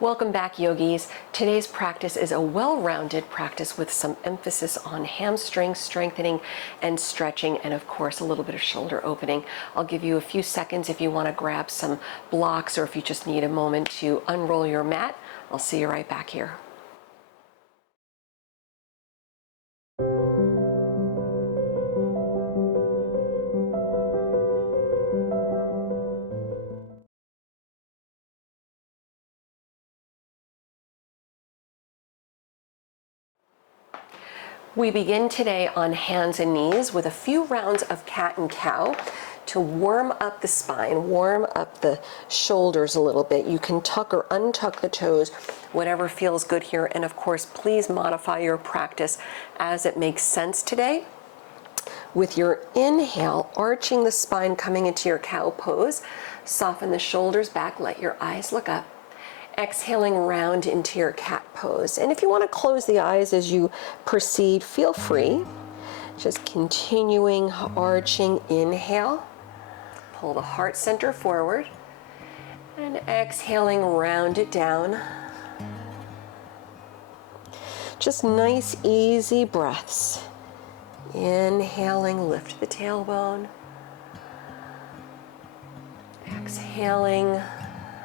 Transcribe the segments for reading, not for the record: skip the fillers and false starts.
Welcome back, yogis. Today's practice is a well-rounded practice with some emphasis on hamstring strengthening and stretching, and of course a little bit of shoulder opening. I'll give you a few seconds if you want to grab some blocks or if you just need a moment to unroll your mat. I'll see you right back here. We begin today on hands and knees with a few rounds of cat and cow to warm up the spine, warm up the shoulders a little bit. You can tuck or untuck the toes, whatever feels good here. And of course, please modify your practice as it makes sense today. With your inhale, arching the spine, coming into your cow pose, soften the shoulders back, let your eyes look up. Exhaling round into your cat pose. And if you want to close the eyes as you proceed, feel free. Just continuing arching, inhale. Pull the heart center forward. And exhaling, round it down. Just nice, easy breaths. Inhaling, lift the tailbone. Exhaling,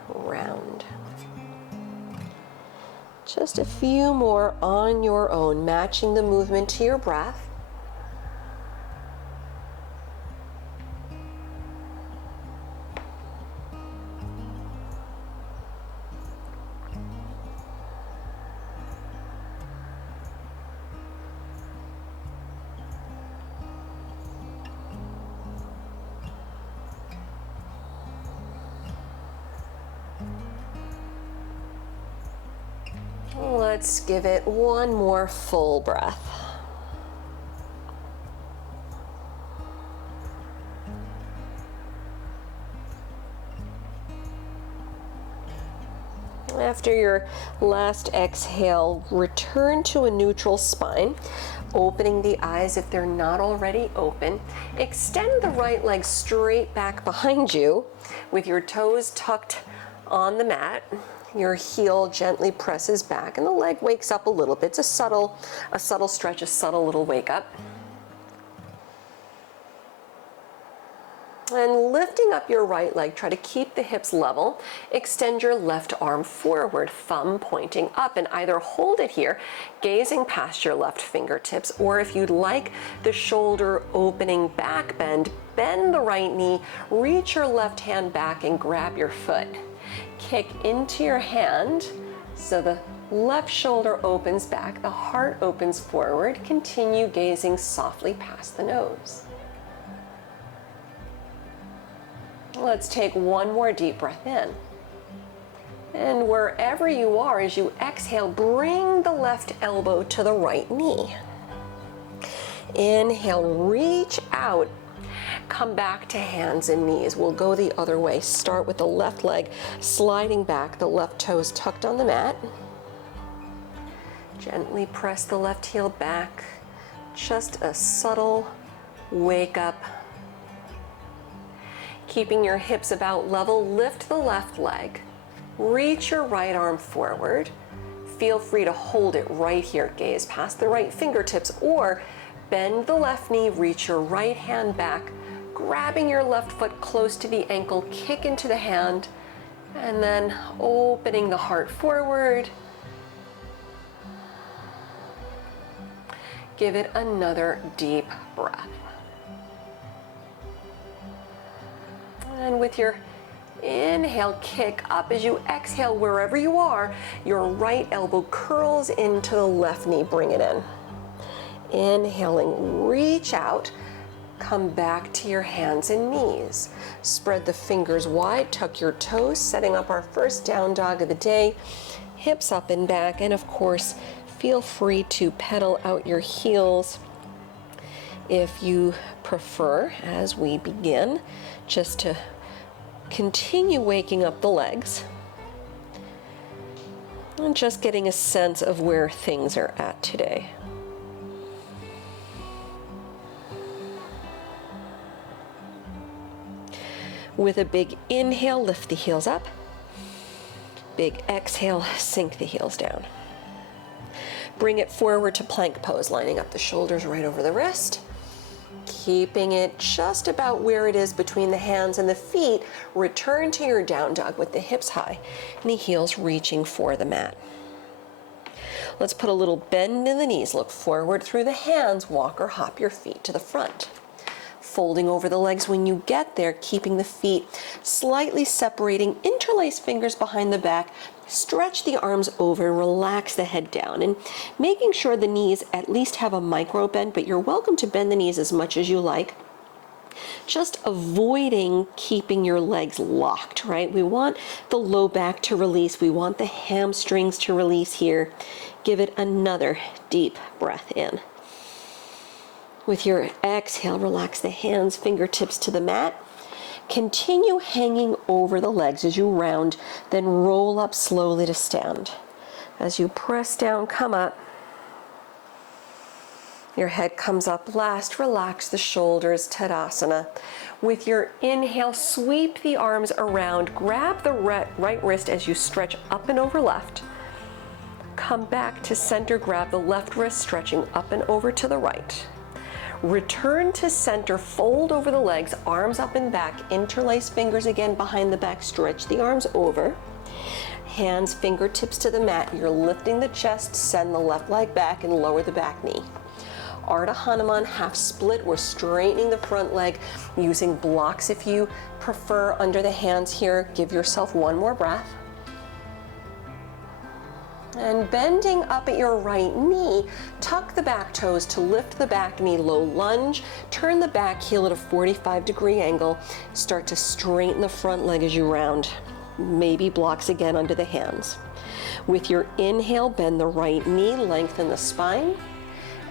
round. Just a few more on your own, matching the movement to your breath. Let's give it one more full breath. After your last exhale, return to a neutral spine, opening the eyes if they're not already open. Extend the right leg straight back behind you with your toes tucked on the mat. Your heel gently presses back and the leg wakes up a little bit. It's a subtle stretch, a subtle little wake up. And lifting up your right leg, try to keep the hips level. Extend your left arm forward, thumb pointing up, and either hold it here, gazing past your left fingertips, or if you'd like the shoulder opening back bend, bend the right knee, reach your left hand back and grab your foot. Kick into your hand so the left shoulder opens back, the heart opens forward. Continue gazing softly past the nose. Let's take one more deep breath in. And wherever you are, as you exhale, bring the left elbow to the right knee. Inhale, reach out. Come back to hands and knees. We'll go the other way. Start with the left leg sliding back, the left toes tucked on the mat. Gently press the left heel back. Just a subtle wake up. Keeping your hips about level, lift the left leg. Reach your right arm forward. Feel free to hold it right here. Gaze past the right fingertips, or bend the left knee, reach your right hand back, grabbing your left foot close to the ankle, kick into the hand, and then opening the heart forward. Give it another deep breath. And with your inhale, kick up. As you exhale, wherever you are, your right elbow curls into the left knee. Bring it in. Inhaling, reach out. Come back to your hands and knees. Spread the fingers wide, tuck your toes, setting up our first down dog of the day. Hips up and back, and of course, feel free to pedal out your heels if you prefer as we begin, just to continue waking up the legs and just getting a sense of where things are at today. With a big inhale, lift the heels up. Big exhale, sink the heels down. Bring it forward to plank pose, lining up the shoulders right over the wrist. Keeping it just about where it is between the hands and the feet. Return to your down dog with the hips high and the heels reaching for the mat. Let's put a little bend in the knees. Look forward through the hands. Walk or hop your feet to the front. Folding over the legs when you get there, keeping the feet slightly separating. Interlace fingers behind the back. Stretch the arms over, relax the head down, and making sure the knees at least have a micro bend, but you're welcome to bend the knees as much as you like. Just avoiding keeping your legs locked, right? We want the low back to release. We want the hamstrings to release here. Give it another deep breath in. With your exhale, relax the hands, fingertips to the mat. Continue hanging over the legs as you round, then roll up slowly to stand. As you press down, come up. Your head comes up last. Relax the shoulders, Tadasana. With your inhale, sweep the arms around. Grab the right wrist as you stretch up and over left. Come back to center. Grab the left wrist, stretching up and over to the right. Return to center, fold over the legs, arms up and back, interlace fingers again behind the back, stretch the arms over. Hands, fingertips to the mat. You're lifting the chest, send the left leg back and lower the back knee. Ardahanaman, half split. We're straightening the front leg, using blocks if you prefer under the hands here. Give yourself one more breath. And bending up at your right knee, tuck the back toes to lift the back knee, low lunge. Turn the back heel at a 45-degree angle. Start to straighten the front leg as you round. Maybe blocks again under the hands. With your inhale, bend the right knee, lengthen the spine.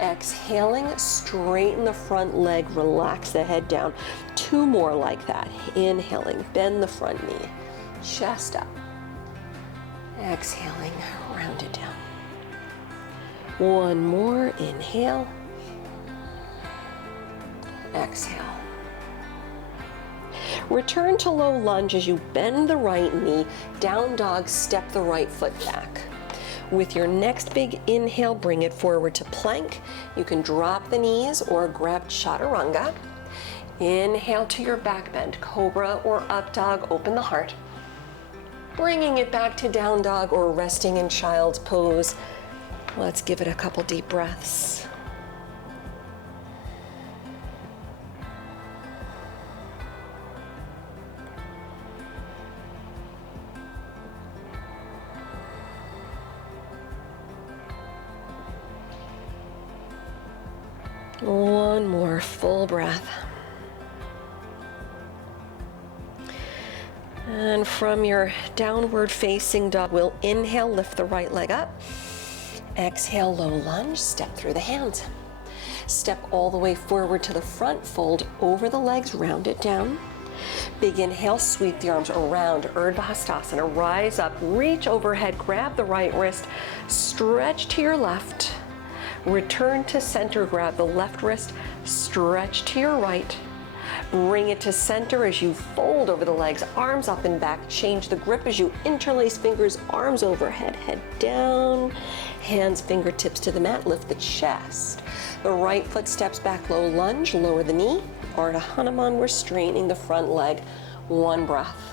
Exhaling, straighten the front leg, relax the head down. Two more like that. Inhaling, bend the front knee, chest up. Exhaling, round it down. One more, inhale. Exhale. Return to low lunge as you bend the right knee, down dog, step the right foot back. With your next big inhale, bring it forward to plank. You can drop the knees or grab chaturanga. Inhale to your back bend, cobra or up dog, open the heart. Bringing it back to down dog or resting in child's pose. Let's give it a couple deep breaths. One more full breath. And from your downward facing dog, we'll inhale, lift the right leg up. Exhale, low lunge, step through the hands. Step all the way forward to the front, fold over the legs, round it down. Big inhale, sweep the arms around, Ardahanaman. Rise up, reach overhead, grab the right wrist, stretch to your left. Return to center, grab the left wrist, stretch to your right. Bring it to center as you fold over the legs, arms up and back. Change the grip as you interlace fingers, arms overhead, head down. Hands, fingertips to the mat, lift the chest. The right foot steps back, low lunge, lower the knee. Ardahanaman, we're straightening the front leg. One breath.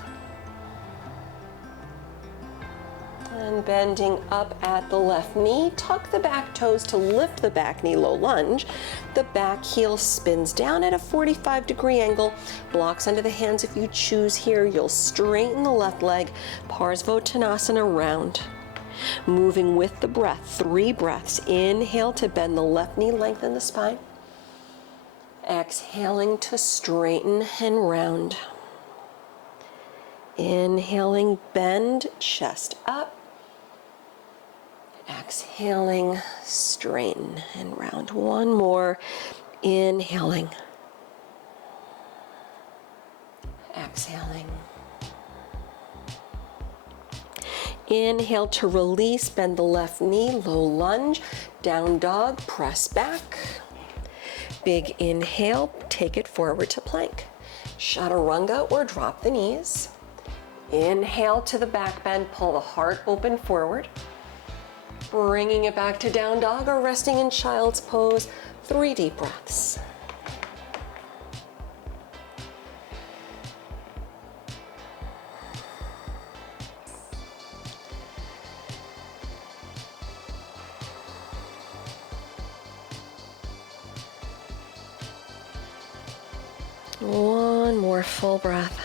And bending up at the left knee, tuck the back toes to lift the back knee, low lunge. The back heel spins down at a 45-degree angle. Blocks under the hands if you choose here. You'll straighten the left leg, Pashimotanasana round. Moving with the breath, 3 breaths. Inhale to bend the left knee, lengthen the spine. Exhaling to straighten and round. Inhaling, bend, chest up. Exhaling, straighten and round. One more. Inhaling. Exhaling. Inhale to release, bend the left knee, low lunge, down dog, press back. Big inhale, take it forward to plank. Chaturanga or drop the knees. Inhale to the back bend, pull the heart open forward. Bringing it back to down dog or resting in child's pose. 3 deep breaths. One more full breath.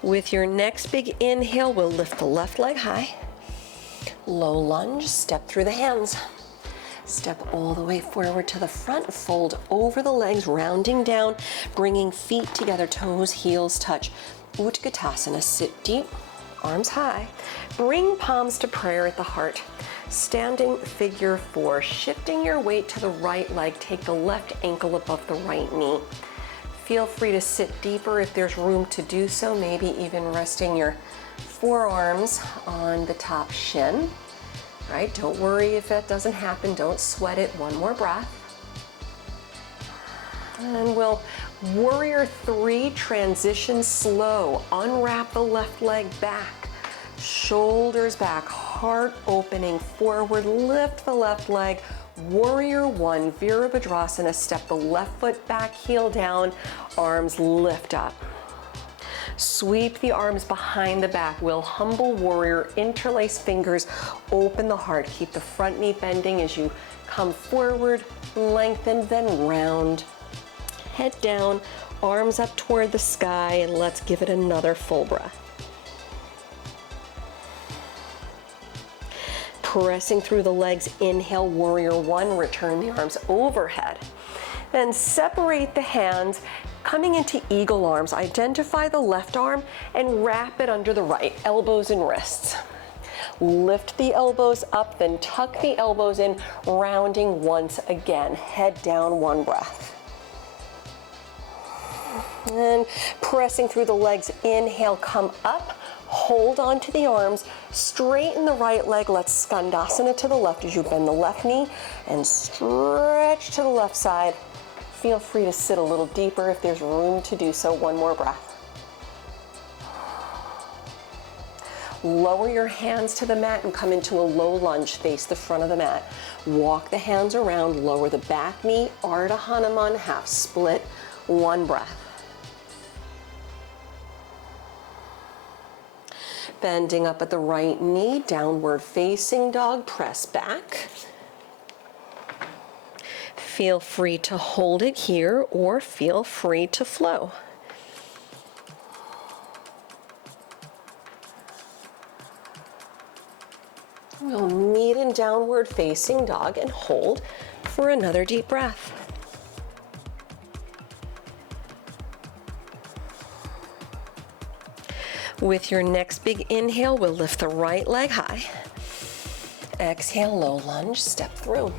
With your next big inhale, we'll lift the left leg high. Low lunge, step through the hands. Step all the way forward to the front, fold over the legs, rounding down, bringing feet together, toes, heels touch. Utkatasana, sit deep, arms high. Bring palms to prayer at the heart. Standing figure 4, shifting your weight to the right leg, take the left ankle above the right knee. Feel free to sit deeper if there's room to do so, maybe even resting your forearms on the top shin. Right? Don't worry if that doesn't happen, don't sweat it. One more breath. And we'll warrior 3, transition slow. Unwrap the left leg back, shoulders back, heart opening forward, lift the left leg. Warrior 1, Virabhadrasana, step the left foot back, heel down, arms lift up. Sweep the arms behind the back. We'll humble warrior, interlace fingers, open the heart. Keep the front knee bending as you come forward, lengthen, then round. Head down, arms up toward the sky, and let's give it another full breath. Pressing through the legs, inhale, warrior 1, return the arms overhead. Then separate the hands, coming into eagle arms. Identify the left arm and wrap it under the right, elbows and wrists. Lift the elbows up, then tuck the elbows in, rounding once again. Head down, one breath. And pressing through the legs, inhale, come up. Hold on to the arms, straighten the right leg. Let's Skandasana to the left as you bend the left knee and stretch to the left side. Feel free to sit a little deeper if there's room to do so. One more breath. Lower your hands to the mat and come into a low lunge, face the front of the mat. Walk the hands around, lower the back knee, Ardahanaman, half split. One breath. Bending up at the right knee, downward facing dog, press back. Feel free to hold it here or feel free to flow. We'll meet in downward facing dog and hold for another deep breath. With your next big inhale, we'll lift the right leg high. Exhale, low lunge, step through.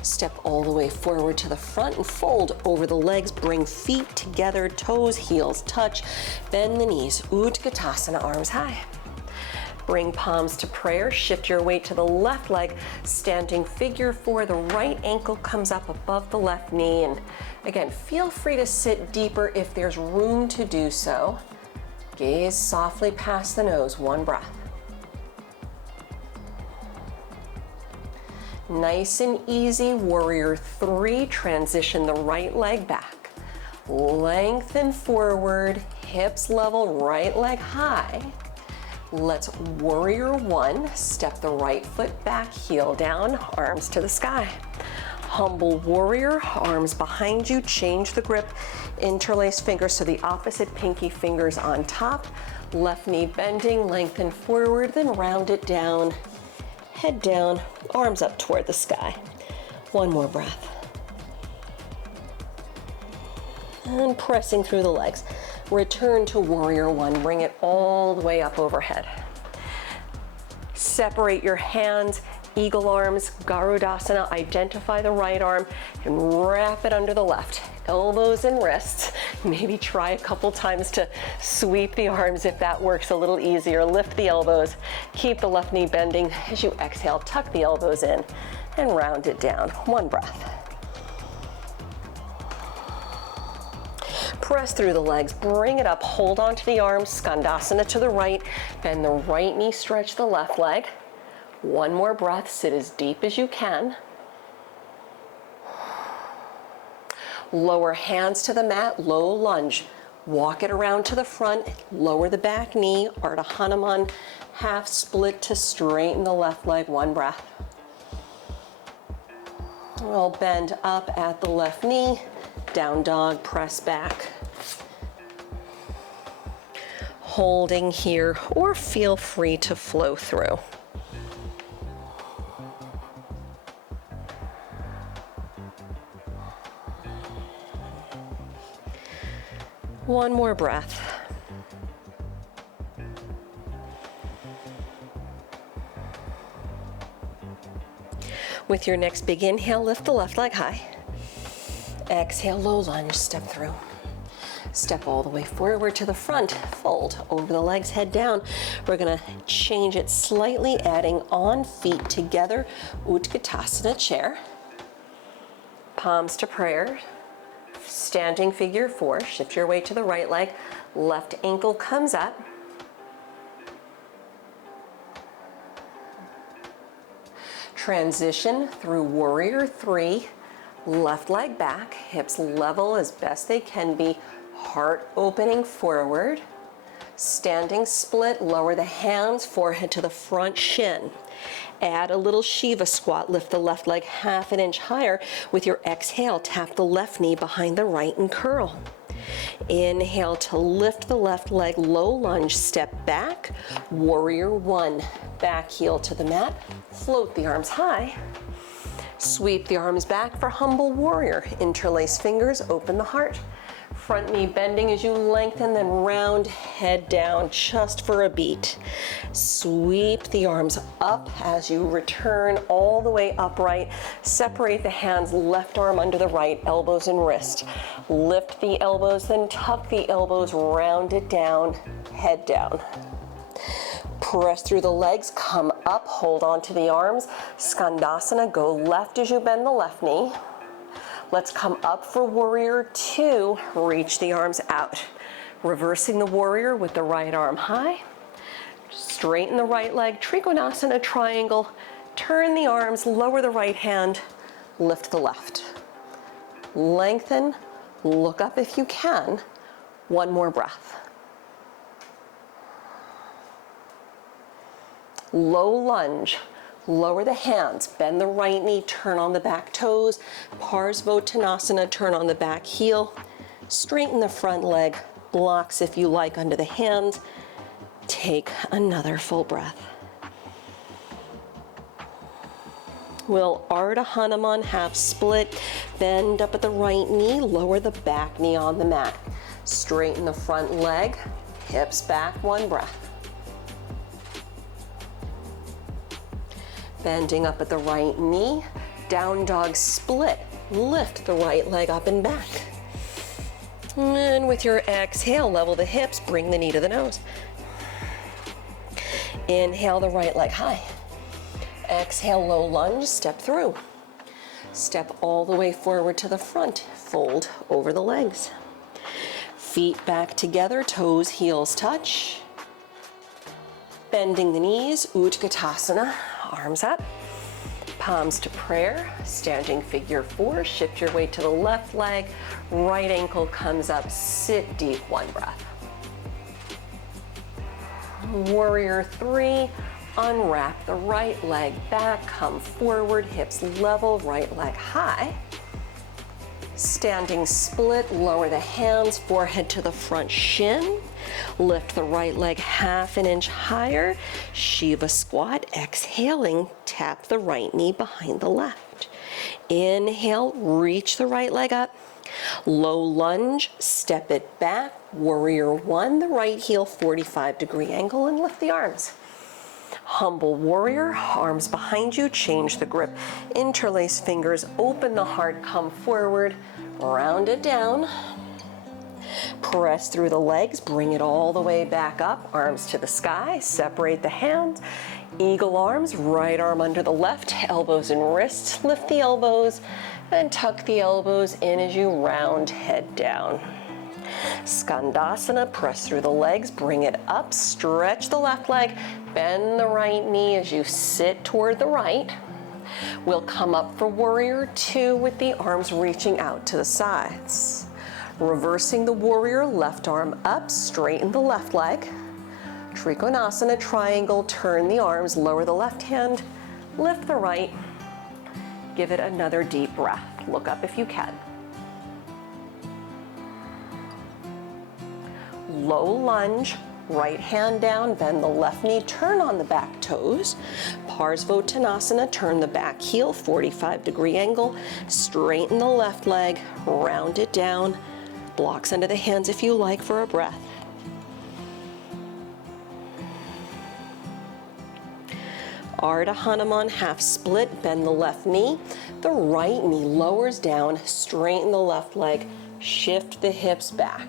Step all the way forward to the front and fold over the legs. Bring feet together, toes, heels touch. Bend the knees, Utkatasana, arms high. Bring palms to prayer, shift your weight to the left leg, standing figure 4. The right ankle comes up above the left knee. And again, feel free to sit deeper if there's room to do so. Gaze softly past the nose, one breath. Nice and easy, warrior 3, transition the right leg back. Lengthen forward, hips level, right leg high. Let's warrior 1, step the right foot back, heel down, arms to the sky. Humble warrior, arms behind you, change the grip, interlace fingers so the opposite pinky fingers on top. Left knee bending, lengthen forward, then round it down. Head down, arms up toward the sky. One more breath. And pressing through the legs. Return to warrior 1, bring it all the way up overhead. Separate your hands, eagle arms, Garudasana, identify the right arm and wrap it under the left. Elbows and wrists. Maybe try a couple times to sweep the arms if that works a little easier. Lift the elbows, keep the left knee bending. As you exhale, tuck the elbows in and round it down. One breath. Press through the legs, bring it up, hold on to the arms, Skandasana to the right, bend the right knee, stretch the left leg. One more breath, sit as deep as you can. Lower hands to the mat, low lunge. Walk it around to the front, lower the back knee, Ardahanaman, half split to straighten the left leg, one breath. We'll bend up at the left knee, down dog, press back. Holding here, or feel free to flow through. One more breath. With your next big inhale, lift the left leg high. Exhale, low lunge, step through. Step all the way forward to the front, fold over the legs, head down. We're gonna change it slightly, adding on feet together, Utkatasana chair. Palms to prayer. Standing figure four, shift your weight to the right leg, left ankle comes up. Transition through warrior three, left leg back, hips level as best they can be, heart opening forward. Standing split, lower the hands, forehead to the front shin. Add a little Shiva squat, lift the left leg half an inch higher. With your exhale, tap the left knee behind the right and curl. Inhale to lift the left leg, low lunge, step back, warrior one. Back heel to the mat, float the arms high. Sweep the arms back for humble warrior. Interlace fingers, open the heart. Front knee bending as you lengthen, then round, head down, just for a beat. Sweep the arms up as you return all the way upright. Separate the hands, left arm under the right, elbows and wrist. Lift the elbows, then tuck the elbows, round it down, head down. Press through the legs, come up, hold on to the arms. Skandasana, go left as you bend the left knee. Let's come up for warrior two, reach the arms out. Reversing the warrior with the right arm high. Straighten the right leg, Trikonasana triangle. Turn the arms, lower the right hand, lift the left. Lengthen, look up if you can. One more breath. Low lunge. Lower the hands, bend the right knee, turn on the back toes. Pashimotanasana, turn on the back heel. Straighten the front leg, blocks if you like under the hands. Take another full breath. We'll Ardahanaman, half split. Bend up at the right knee, lower the back knee on the mat. Straighten the front leg, hips back, one breath. Bending up at the right knee, down dog split. Lift the right leg up and back. And with your exhale, level the hips, bring the knee to the nose. Inhale the right leg high. Exhale, low lunge, step through. Step all the way forward to the front, fold over the legs. Feet back together, toes, heels touch. Bending the knees, Utkatasana. Arms up, palms to prayer, standing figure four, shift your weight to the left leg, right ankle comes up, sit deep, one breath. Warrior three, unwrap the right leg back, come forward, hips level, right leg high. Standing split, lower the hands, forehead to the front shin. Lift the right leg half an inch higher. Shiva squat. Exhaling, tap the right knee behind the left. Inhale, reach the right leg up. Low lunge, step it back. Warrior one, the right heel, 45-degree angle, and lift the arms. Humble warrior, arms behind you, change the grip. Interlace fingers, open the heart, come forward, round it down. Press through the legs, bring it all the way back up, arms to the sky, separate the hands. Eagle arms, right arm under the left, elbows and wrists, lift the elbows, then tuck the elbows in as you round, head down. Skandasana, press through the legs, bring it up, stretch the left leg, bend the right knee as you sit toward the right. We'll come up for warrior two with the arms reaching out to the sides. Reversing the warrior, left arm up, straighten the left leg. Trikonasana, triangle, turn the arms, lower the left hand, lift the right. Give it another deep breath. Look up if you can. Low lunge, right hand down, bend the left knee, turn on the back toes. Pashimotanasana, turn the back heel, 45-degree angle, straighten the left leg, round it down, blocks under the hands if you like for a breath. Ardahanaman, half split, bend the left knee, the right knee lowers down, straighten the left leg, shift the hips back.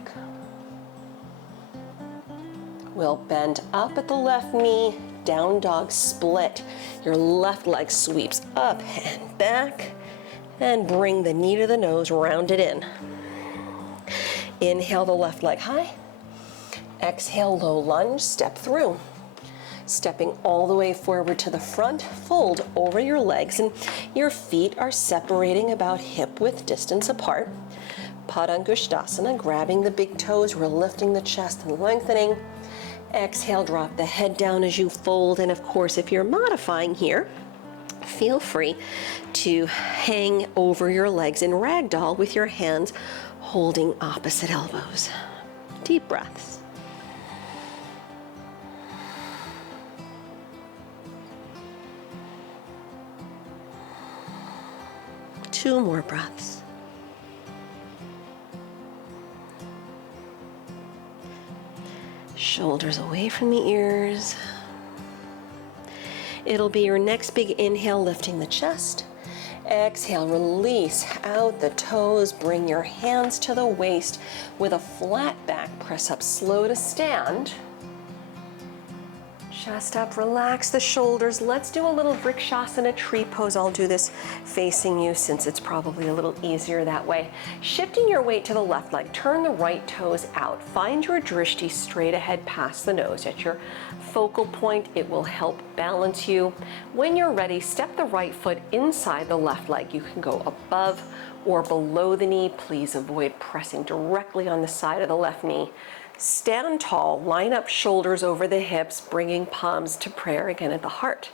We'll bend up at the left knee, down dog split. Your left leg sweeps up and back, and bring the knee to the nose, round it in. Inhale the left leg high. Exhale, low lunge, step through. Stepping all the way forward to the front, fold over your legs, and your feet are separating about hip width distance apart. Padangusthasana, grabbing the big toes, we're lifting the chest and lengthening. Exhale, drop the head down as you fold, and of course, if you're modifying here, feel free to hang over your legs in ragdoll with your hands holding opposite elbows. Deep breaths. Two more breaths. Shoulders away from the ears. It'll be your next big inhale, lifting the chest. Exhale, release out the toes. Bring your hands to the waist with a flat back. Press up slow to stand. Chest up, relax the shoulders. Let's do a little Vrikshasana tree pose. I'll do this facing you since it's probably a little easier that way. Shifting your weight to the left leg, turn the right toes out. Find your drishti straight ahead past the nose. At your focal point, it will help balance you. When you're ready, step the right foot inside the left leg. You can go above or below the knee. Please avoid pressing directly on the side of the left knee. Stand tall, line up shoulders over the hips, bringing palms to prayer again at the heart.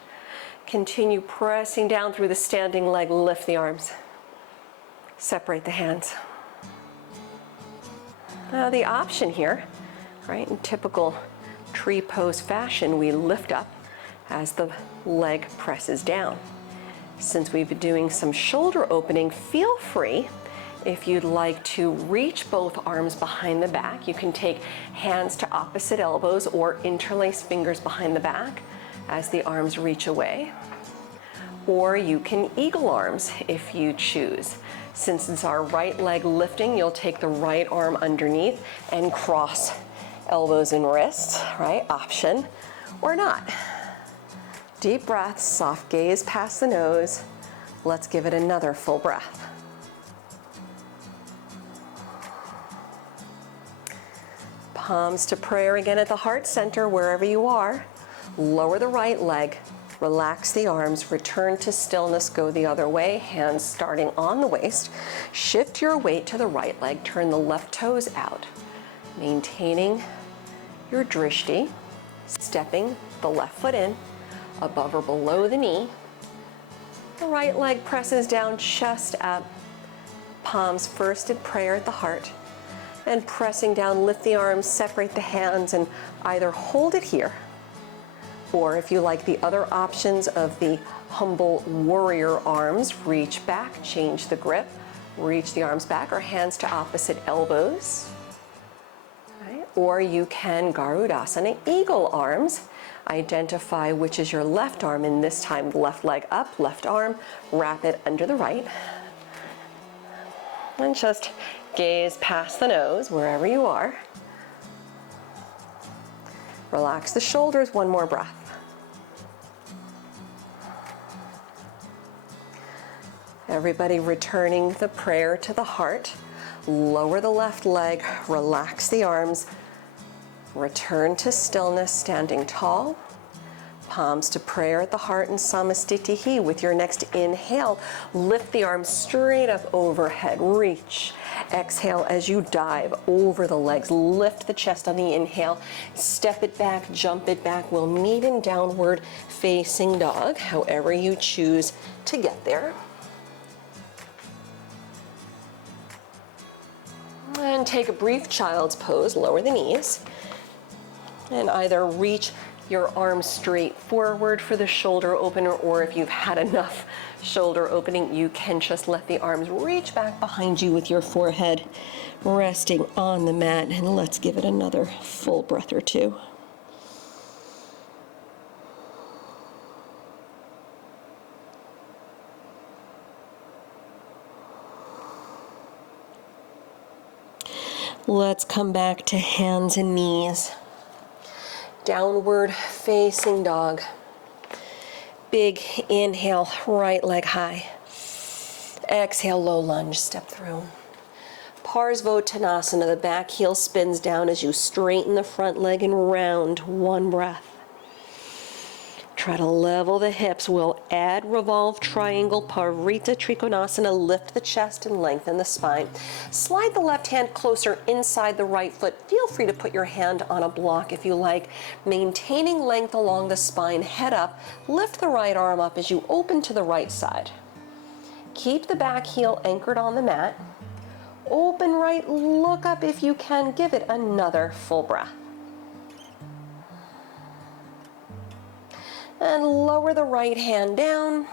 Continue pressing down through the standing leg, lift the arms. Separate the hands. Now the option here, right, in typical tree pose fashion, we lift up as the leg presses down. Since we've been doing some shoulder opening, feel free, if you'd like to reach both arms behind the back, you can take hands to opposite elbows or interlace fingers behind the back as the arms reach away. Or you can eagle arms if you choose. Since it's our right leg lifting, you'll take the right arm underneath and cross elbows and wrists, right? Option or not. Deep breaths, soft gaze past the nose. Let's give it another full breath. Palms to prayer again at the heart center, wherever you are. Lower the right leg, relax the arms, return to stillness, go the other way, hands starting on the waist. Shift your weight to the right leg, turn the left toes out. Maintaining your drishti, stepping the left foot in, above or below the knee. The right leg presses down, chest up, palms first in prayer at the heart. And pressing down, lift the arms, separate the hands, and either hold it here, or if you like the other options of the humble warrior arms, reach back, change the grip, reach the arms back, or hands to opposite elbows. Right? Or you can Garudasana, eagle arms. Identify which is your left arm, and this time left leg up, left arm, wrap it under the right. And just gaze past the nose, wherever you are. Relax the shoulders, one more breath. Everybody returning the prayer to the heart. Lower the left leg, relax the arms, return to stillness, standing tall. Palms to prayer at the heart and Samastitihi. With your next inhale, lift the arms straight up overhead, reach. Exhale as you dive over the legs, lift the chest on the inhale, step it back, jump it back. We'll meet in downward facing dog, however you choose to get there. And take a brief child's pose, lower the knees, and either reach your arms straight forward for the shoulder opener, or if you've had enough shoulder opening, you can just let the arms reach back behind you with your forehead resting on the mat. And let's give it another full breath or two. Let's come back to hands and knees. Downward facing dog. Big inhale, right leg high. Exhale, low lunge, step through. Pashimotanasana, the back heel spins down as you straighten the front leg and round. One breath. Try to level the hips. We'll add revolve triangle, Parita Trikonasana. Lift the chest and lengthen the spine. Slide the left hand closer inside the right foot. Feel free to put your hand on a block if you like. Maintaining length along the spine, head up. Lift the right arm up as you open to the right side. Keep the back heel anchored on the mat. Open right, look up if you can. Give it another full breath. And lower the right hand down.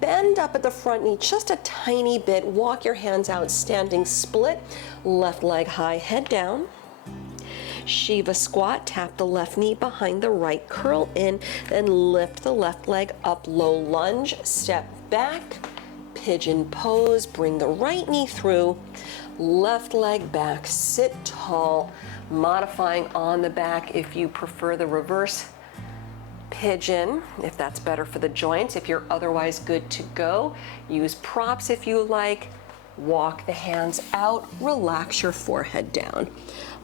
Bend up at the front knee just a tiny bit. Walk your hands out, standing split. Left leg high, head down. Shiva squat, tap the left knee behind the right, curl in, then lift the left leg up, low lunge, step back, pigeon pose, bring the right knee through, left leg back, sit tall, modifying on the back if you prefer the reverse pigeon, if that's better for the joints. If you're otherwise good to go, use props if you like. Walk the hands out, relax your forehead down.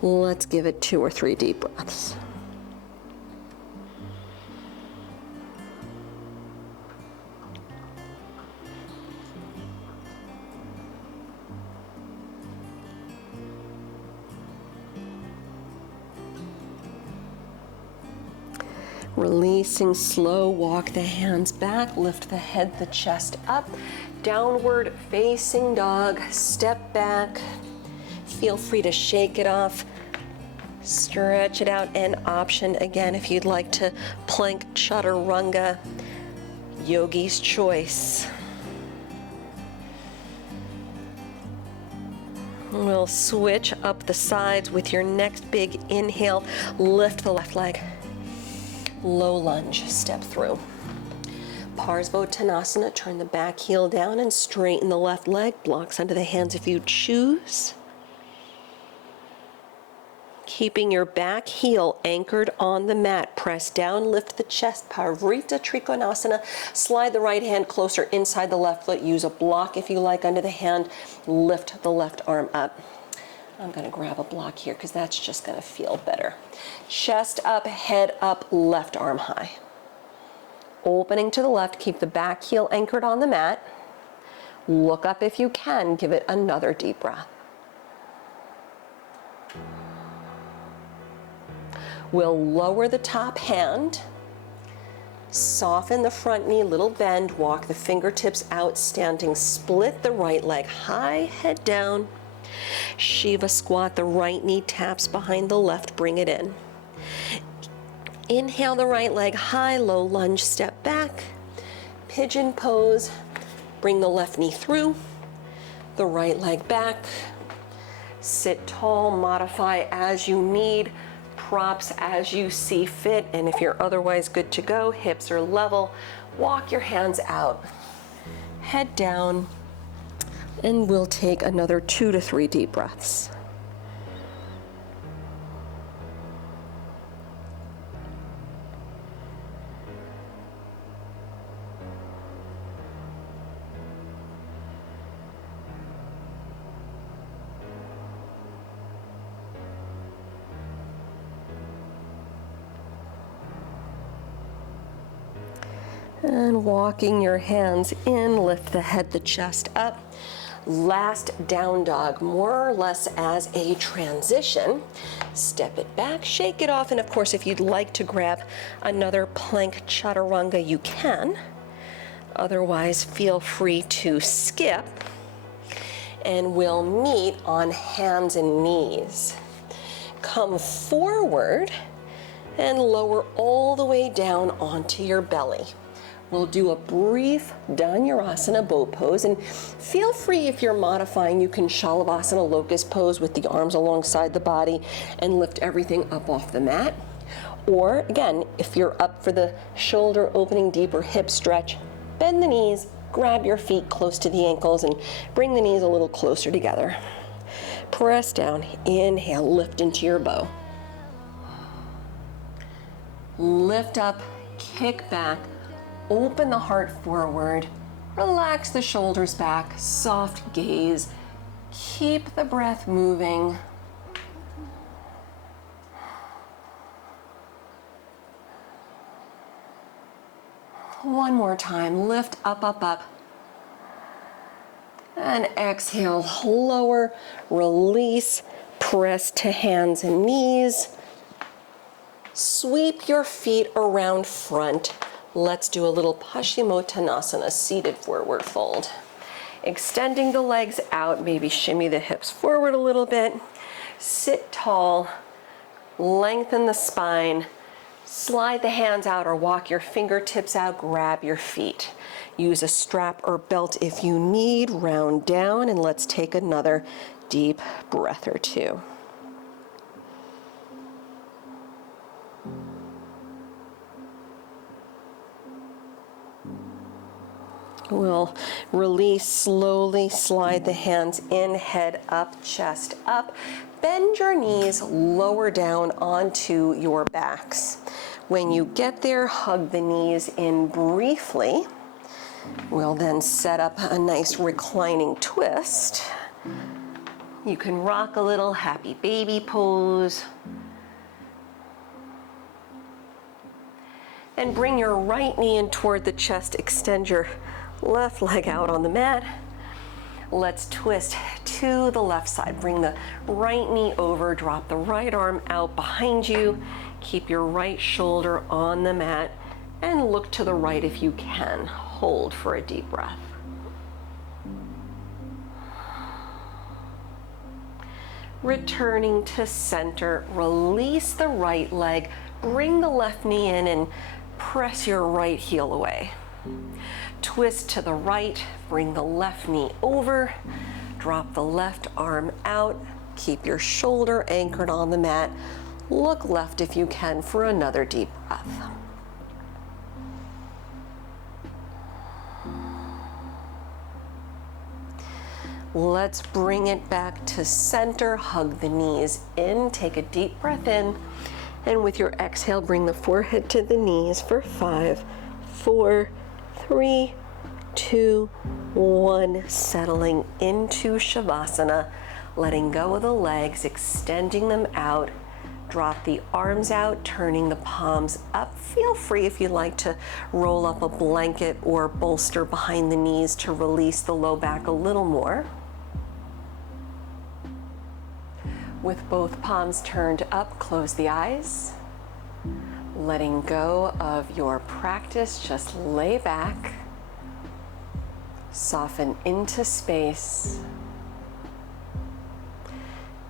Let's give it 2 or 3 deep breaths. Releasing slow, walk the hands back, lift the head, the chest up, downward facing dog, step back, feel free to shake it off, stretch it out, and option again if you'd like to plank chaturanga, yogi's choice. We'll switch up the sides with your next big inhale, lift the left leg. Low lunge, step through. Pashimotanasana, turn the back heel down and straighten the left leg. Blocks under the hands if you choose. Keeping your back heel anchored on the mat. Press down, lift the chest, Parita Trikonasana. Slide the right hand closer inside the left foot. Use a block if you like under the hand. Lift the left arm up. I'm going to grab a block here because that's just going to feel better. Chest up, head up, left arm high. Opening to the left, keep the back heel anchored on the mat. Look up if you can, give it another deep breath. We'll lower the top hand, soften the front knee, little bend, walk the fingertips out, standing split the right leg high, head down. Shiva squat, the right knee taps behind the left, bring it in. Inhale the right leg high, low lunge, step back. Pigeon pose, bring the left knee through, the right leg back. Sit tall, modify as you need, props as you see fit, and if you're otherwise good to go, hips are level, walk your hands out, head down, and we'll take another 2 to 3 deep breaths. And walking your hands in, lift the head, the chest up. Last down dog, more or less as a transition. Step it back, shake it off, and of course if you'd like to grab another plank chaturanga, you can. Otherwise, feel free to skip, and we'll meet on hands and knees. Come forward and lower all the way down onto your belly. We'll do a brief Dhanurasana boat pose, and feel free, if you're modifying, you can Shalabhasana locust pose with the arms alongside the body and lift everything up off the mat. Or again, if you're up for the shoulder opening, deeper hip stretch, bend the knees, grab your feet close to the ankles and bring the knees a little closer together. Press down, inhale, lift into your bow. Lift up, kick back, open the heart forward, relax the shoulders back, soft gaze, keep the breath moving. One more time, lift up, up, up. And exhale, lower, release, press to hands and knees. Sweep your feet around front. Let's do a little Pashimotanasana, seated forward fold. Extending the legs out, maybe shimmy the hips forward a little bit. Sit tall, lengthen the spine, slide the hands out or walk your fingertips out, grab your feet. Use a strap or belt if you need, round down, and let's take another deep breath or two. We'll release slowly, slide the hands in, head up, chest up. Bend your knees lower down onto your backs. When you get there, hug the knees in briefly. We'll then set up a nice reclining twist. You can rock a little, happy baby pose. And bring your right knee in toward the chest, extend your left leg out on the mat. Let's twist to the left side. Bring the right knee over, drop the right arm out behind you. Keep your right shoulder on the mat and look to the right if you can. Hold for a deep breath. Returning to center, release the right leg, bring the left knee in and press your right heel away. Twist to the right, bring the left knee over, drop the left arm out, keep your shoulder anchored on the mat. Look left if you can for another deep breath. Let's bring it back to center, hug the knees in, take a deep breath in, and with your exhale, bring the forehead to the knees for 5, 4, 3, 2, 1, settling into Shavasana, letting go of the legs, extending them out, drop the arms out, turning the palms up. Feel free if you'd like to roll up a blanket or bolster behind the knees to release the low back a little more. With both palms turned up, close the eyes. Letting go of your practice, just lay back, soften into space,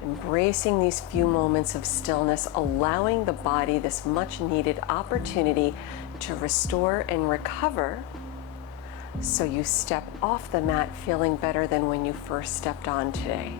embracing these few moments of stillness, allowing the body this much needed opportunity to restore and recover so you step off the mat feeling better than when you first stepped on today.